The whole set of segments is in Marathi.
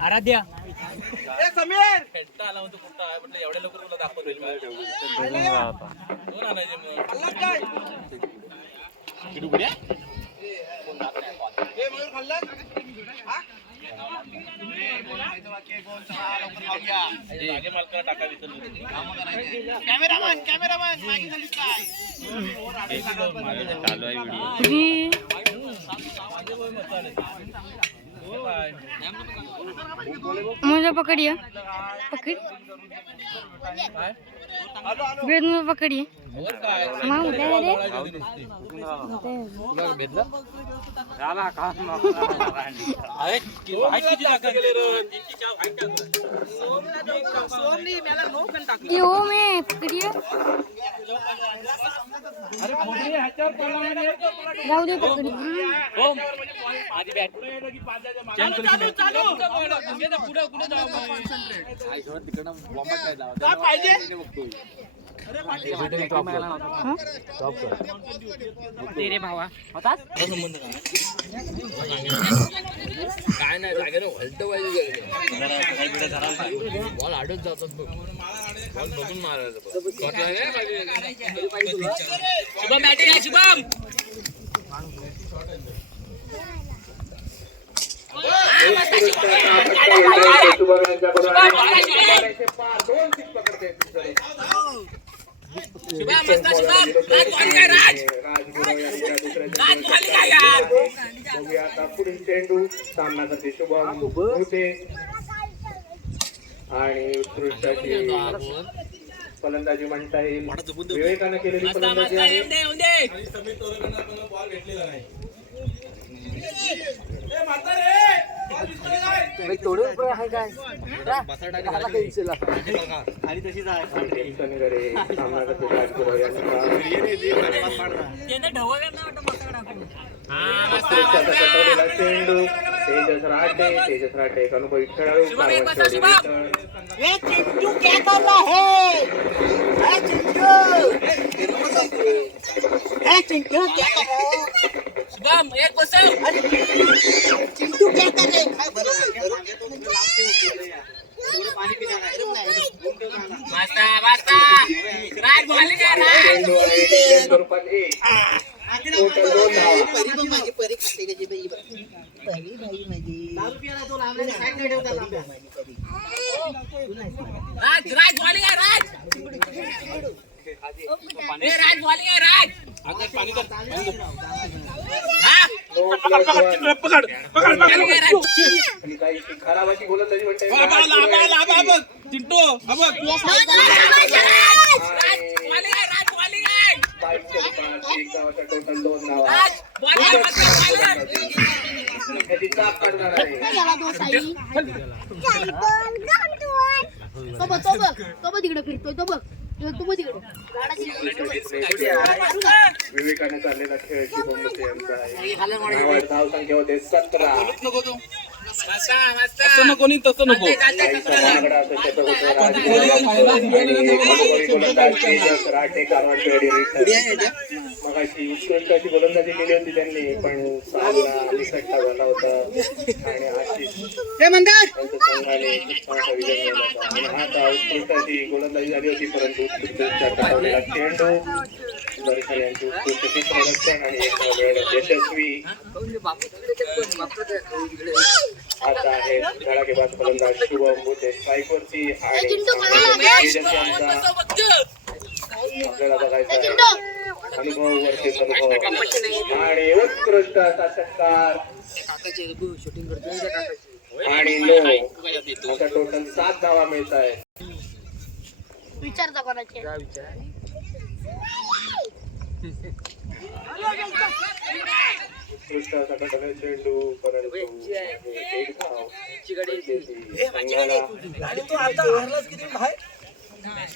आराध्या समीर आला होतो कुठं आहे म्हटलं एवढ्या लवकर तुला दाखवतो मालकाला टाका कॅमेरामॅन मागे झाली काय चालू आहे मुझे पकड़िए पकड़ ब्रेड में पकड़िए माँ उठा रे यो में पकड़िए जाऊ दे पकड़ी तेरे भावा काय नाही जागे हलत पाहिजे बॉल आडत जातात बघ बॉल बघून मारायचं शुभम बॅटिंग आहे शुभम पुढील चेंडू सामना करते शुभम होते आणि उत्कृष्टाची फलंदाजी म्हणता येईल विवेकानं केलेली फलंदाजी आहे आणि तशीच आहे सामना करते चेंडू तेजस राठे एक अनुभवी खेळाडू शुभम एक बसव चिंटू क्या कर रहे पाणी पिणार राज बॉलिंग आहे माझी परी खाते त्याची बाई परी बाई माझी राज बॉलिंग आहे राज राज बॉलिंग आहे राज पाणी कर पकड खराब अशी गोलंदाजी म्हणते चिंटू टोटल 2 नाव तिकडे फिरतोय तो बघ विवेकाने चाललेला खेळ शुभम मोते यांचा आहे धाव संख्या होते 17 कोणी तसं नको मगाशी उत्कृष्ट अशी गोलंदाजी केली होती त्यांनी पण सामना निसटता झाला होता आणि आशिष त्यांच्या संघाने विजय मिळवला होता आणि आता उत्कृष्ट अशी गोलंदाजी झाली होती परंतु चेंडू दर्शन यांची उत्कृष्ट क्षेत्ररक्षण आणि यशस्वी आता आहे धडाकेबाज फलंदाज शुभम मोते स्ट्राईकवरती आणि आपल्याला बघायचं आहे अनुभव वरती अनुभव आणि उत्कृष्ट असा षटकार आणि आता टोटल 7 धावा मिळत आहेत विचारता कोणाचे उत्कृष्ट असा कटना चेंडू परंतु एक धाव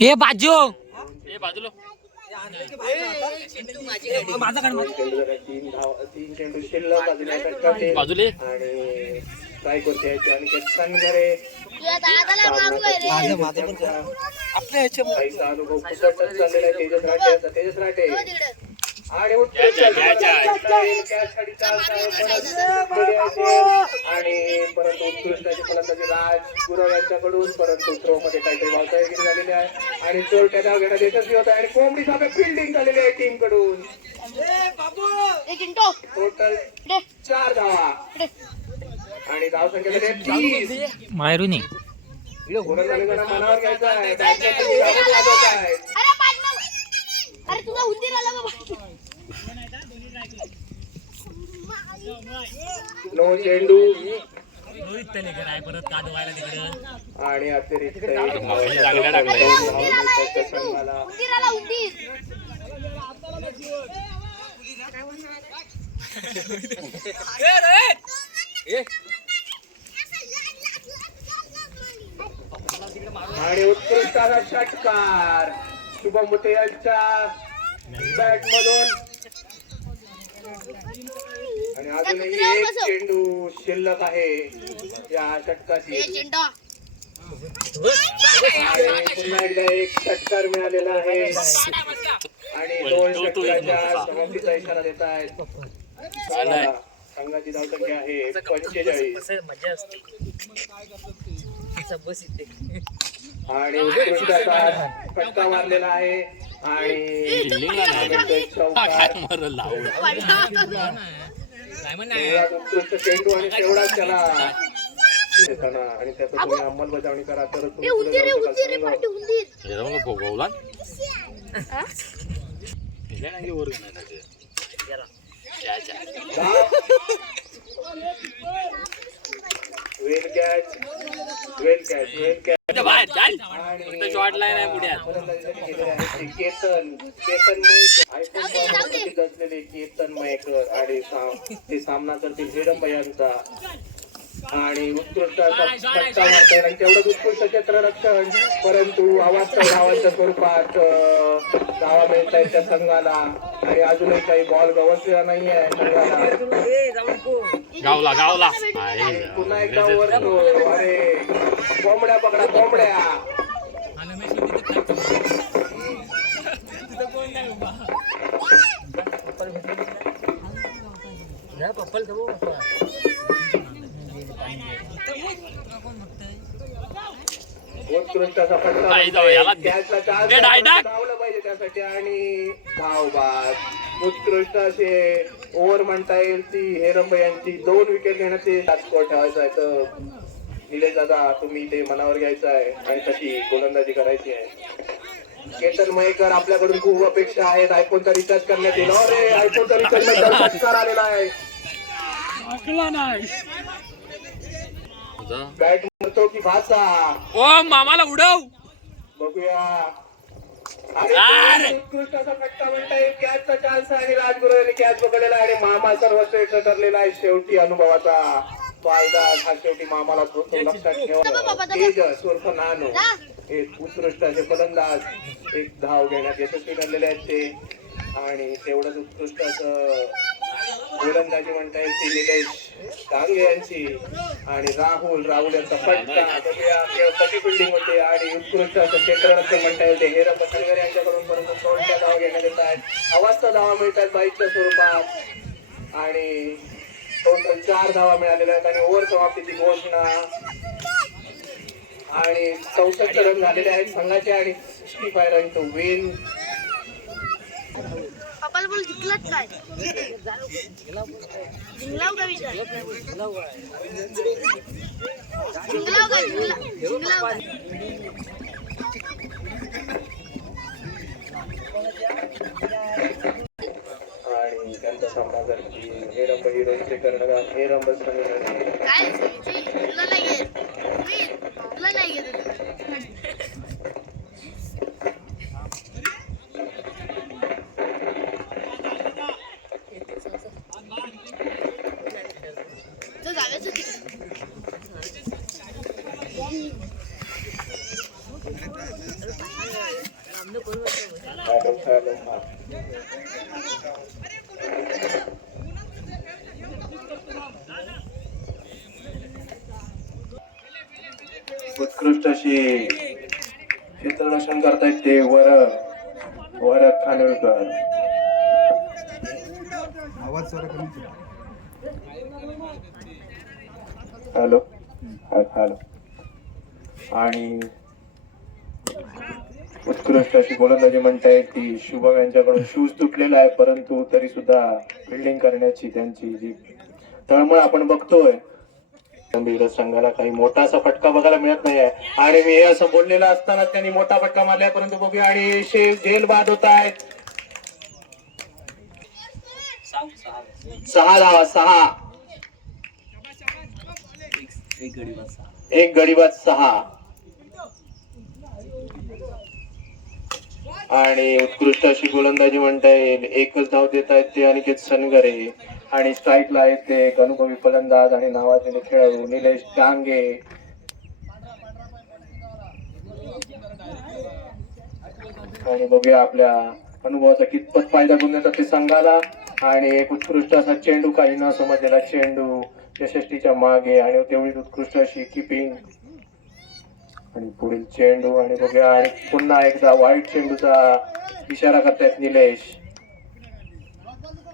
हे बाजू बाजूला तीन चेंडू शिल्लक बाजूले आणि स्ट्राईक होते आणि सनगरे अनुभव चाललेला आहे तेजस राठे आणि उत्कृष्ट आणि परंतु उत्कृष्टाची फलंदाजी राज गुरव यांच्याकडून, परंतु थ्रो मध्ये काहीतरी वावतागिरी झालेली आहे आणि चोरट्या धाव घेण्यात यशस्वी होत आहे आणि कोंबडी साहेब फिल्डिंग झालेली आहे टीम कडून. टोटल 4 धावा आणि धाव संख्या झाली आहे 30. मायरूनी गोलंदाजांना मनावर घ्यायचं आहे, बॅटमॅनची धावत वाजवत आहेत. अरे तुला उंदीर आला बाबा. नो चेंडू रोहित तलेकर आहे परत कादवायला तिकडे आणि अतिरिक्त उंदीर आला उंदीर. आणि उत्कृष्ट असा षटकार शुभम मुते यांच्या बॅट मधून आणि अजूनही एक चेंडू शिल्लक आहे या षटकाची आणि पुन्हा एकदा एक षटकार मिळालेला आहे आणि 2 षटकाच्या समाप्तीचा इशारा देत आहेत. संघाची धावसंख्या आहे 45 आणि उत्कृष्ट असा फटका मारलेला आहे आणि चौकार उत्कृष्ट चेंडू आणि तेवढाच त्याला देताना आणि त्याचा तुम्ही अंमलबजावणी करा तर वेल कॅच शॉर्ट लाईन आहे पुढे केतन मयेकर आणि ते सामना करतील हिरंब यांचा आणि उत्कृष्ट असा फटका मारता येईल आणि तेवढंच उत्कृष्ट क्षेत्ररक्षण, परंतु अवास्तव धावांच्या स्वरूपात धावा मिळत आहेत त्या संघाला आणि अजूनही काही बॉल गवसलेला नाही आहे संघाला. गावला पुन्हा एकदा वरतो. अरे कोंबड्या पकडा कोंबड्या. उत्कृष्ट असा फटका धावलं पाहिजे त्यासाठी आणि धावबाद उत्कृष्ट असे ओव्हर म्हणता येईल ती हेरंब यांची 2 विकेट घेण्याचे स्कोर ठेवायचा आहे. तर निलेश दादा तुम्ही ते मनावर घ्यायचं आहे आणि तशी गोलंदाजी करायची आहे. केतन मयेकर आपल्याकडून खूप अपेक्षा आहेत. आयफोनचा रिचार्ज करण्यात येईल. अरे आयफोनचा रिचार्ज षटकार आलेला आहे. बॅट मारतो की भाचा ओ मामाला उडव बघूया. आणि उत्कृष्ट असा फटका म्हणता येईल. कॅचचा चान्स आणि राजगुरू यांनी कॅच पकडलेला आणि मामा सर्वश्रेष्ठ ठरलेला आहे. शेवटी अनुभवाचा फायदा हा शेवटी मामाला लक्षात ठेवा. तेजस उर्फ नानो हे उत्कृष्ट असे फलंदाज एक धाव घेण्यात यशस्वी ठरलेले आहेत ते आणि तेवढंच उत्कृष्ट असं गोलंदाजी म्हणता येईल ती निलेश डांगे यांची आणि राहुल यांचा फटका कशी फिल्डिंग होते आणि उत्कृष्ट असं क्षेत्ररक्षण म्हणता येईल ते हेरंब यांच्याकडून परंतु 16 धाव घेण्यात येत आहेत. अवास्तव धावा मिळतात बाईकच्या स्वरूपात आणि टोटल 4 धावा मिळालेल्या आहेत आणि ओव्हर समाप्तीची घोषणा आणि 64 रन झालेले आहेत संघाचे आणि 65 रन टू विन. पप्पाला बोल जिंकलाच काय जिंकलाव का विचार जिंकलाव का जिंकलाव आणि त्यांचा सामना करतील हेरंब हिरोचे कर्णधार हेरंब संघटने काय तुला नाही घेत तुला नाही घेत उत्कृष्ट अशी क्षेत्ररक्षण करतायत ते वरद खानोलकर हॅलो हॅलो. आणि उत्कृष्ट अशी गोलंदाजी म्हणताय ती शुभम यांच्याकडून शूज तुटलेला आहे, परंतु तरी सुद्धा फिल्डिंग करण्याची त्यांची जी तळमळ आपण बघतोय. संघाला काही मोठा असा फटका बघायला मिळत नाहीये आणि मी हे असं बोललेलं असताना त्यांनी मोठा फटका मारलाय, परंतु बघूया आणि झेल बाद होत आहेत. 6 धावा 6 एक गडी बाद 6 आणि उत्कृष्ट अशी गोलंदाजी म्हणता येईल. एकच धाव देत आहेत ते अनिकेत सनगरे आणि स्ट्राईकला आहेत ते एक अनुभवी फलंदाज आणि नावाजलेले खेळाडू निलेश डांगे. आणि बघूया आपल्या अनुभवाचा कितपत फायदा करून देतात ते संघाला. आणि एक उत्कृष्ट असा चेंडू, काही न समजलेला चेंडू यशस्वीच्या मागे आणि तेवढीच उत्कृष्ट अशी किपिंग आणि पुढील चेंडू. आणि बघूया आणि पुन्हा एकदा वाईट चेंडूचा इशारा करतायत निलेश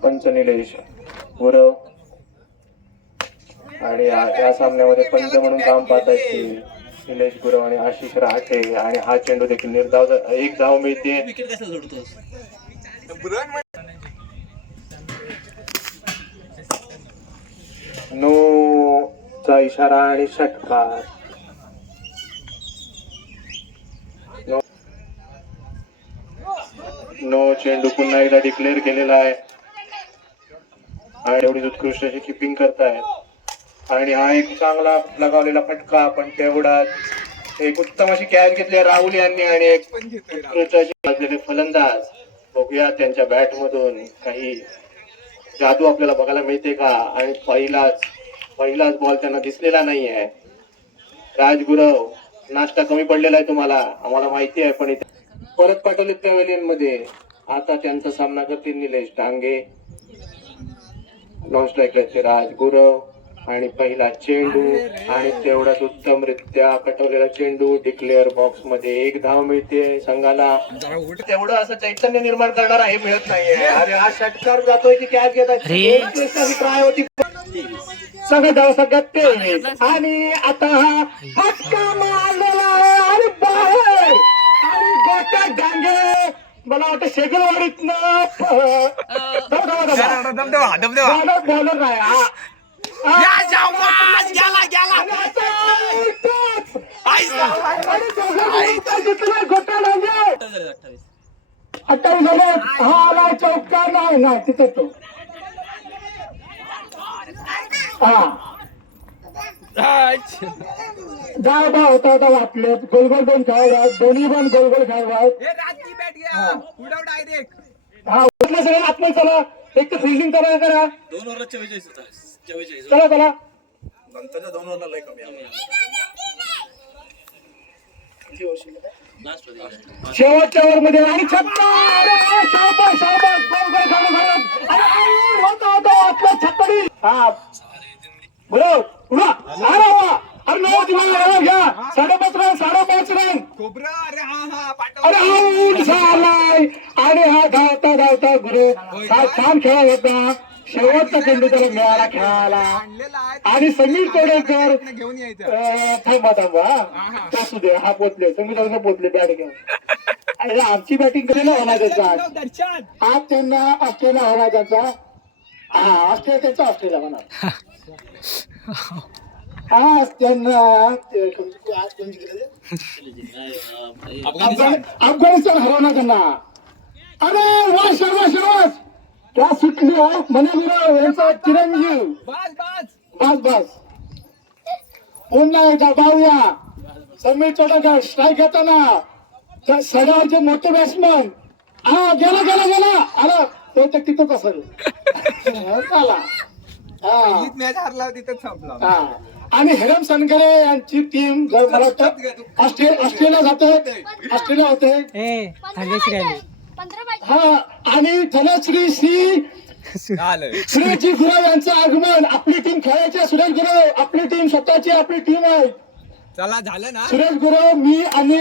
पंच निलेश गुरव. आणि या सामन्यामध्ये पंच म्हणून काम पाहतायत ते निलेश गुरव आणि आशिष रहाटे. आणि हा चेंडू देखील निर्धाव, एक धाव मिळते. नो चा इशारा आणि षटकार. नो चेंडू पुन्हा एकदा डिक्लेअर केलेला आहे आणि एवढीच उत्कृष्ट अशी किपिंग करतायत. आणि हा एक चांगला लगावलेला फटका, पण तेवढाच एक उत्तम अशी कॅच घेतली राहुल यांनी आणि एक उत्कृष्ट अशी फलंदाज. बघूया त्यांच्या बॅट मधून काही जादू आपल्याला बघायला मिळते का. आणि पहिलाच बॉल त्यांना दिसलेला नाहीये. राजगुरव नाश्ता कमी पडलेला आहे तुम्हाला, आम्हाला माहिती आहे, पण परत पाठवले पॅव्हेलियन मध्ये. आता त्यांचा सामना करतील निलेश डांगे. नॉन स्ट्राईकला ते राजगुरव आणि पहिला चेंडू आणि तेवढाच उत्तमरित्या कटवलेला चेंडू डिक्लेअर बॉक्स मध्ये. एक धाव मिळते संघाला. तेवढं असं चैतन्य निर्माण करणारा हे मिळत नाहीये. अरे हा षटकार जातोय की कॅच घेतात ट्राय होती सगळं धाव सगळ्यात ते. आणि आता हा फटका मारलेला आहे आणि बाहेर आणि गोट्या डांगे मला वाटतं शेगलवाडीतनं बॉलर नाही. अठ्ठावीस झाले. हा आला चौका नाही तिथे तो. हा डाव होता वाटले गोलगोल दोन खेळायला, दोन्ही पण गोलगोल खेळायला. हा उठलं सगळं आत्महत्या चला. एक तर फिल्डिंग करा 2 ओव्हरला 44 होता. 44 चला नंतरच्या 2 ओव्हरला लय कमी आहे. शेवटच्या ओव्हर मध्ये आणि छक्का. शाबास गोल होता छक्कडी. हा बरोबर उडा अरे नऊ तुम्हाला घ्या. 5.5 रन. अरे हा ऊट झालाय आणि हा धावता गुरु छान खेळा होता. शेवटचा चेंडू त्याला मिळाला खेळायला. आणि समीर तोडेकर थांबा असू दे. हा पोचले समीर पोचले बॅट घेऊन. अरे आमची बॅटिंग कधी होणार त्याचा आज त्यांना ऑस्ट्रेलिया होणार त्याचा. हा ऑस्ट्रेलिया होणार. आज त्यांना अफगाणिस्तान हरवणार त्यांना. अरे वा शर्मा क्या सुटली यांचा चिरंजीव. बस पुन्हा एकदा पाहूया. समीर तोडकर स्ट्राईक घेताना सगळ्याचे मोठे बॅट्समन. हा गेला अरे तो तर तिथंच असेल. मॅच हरला तिथंच संपला. आणि हेरम सनगरे यांची टीम जर मला वाटतं ऑस्ट्रेलिया होते. हा आणि धनश्री श्रीजी गुरव यांचं आगमन. आपली टीम खेळायची. सुरेश गुरव आपली टीम स्वतःची आपली टीम आहे. चला झालं ना. सुरेश गुरव मी आणि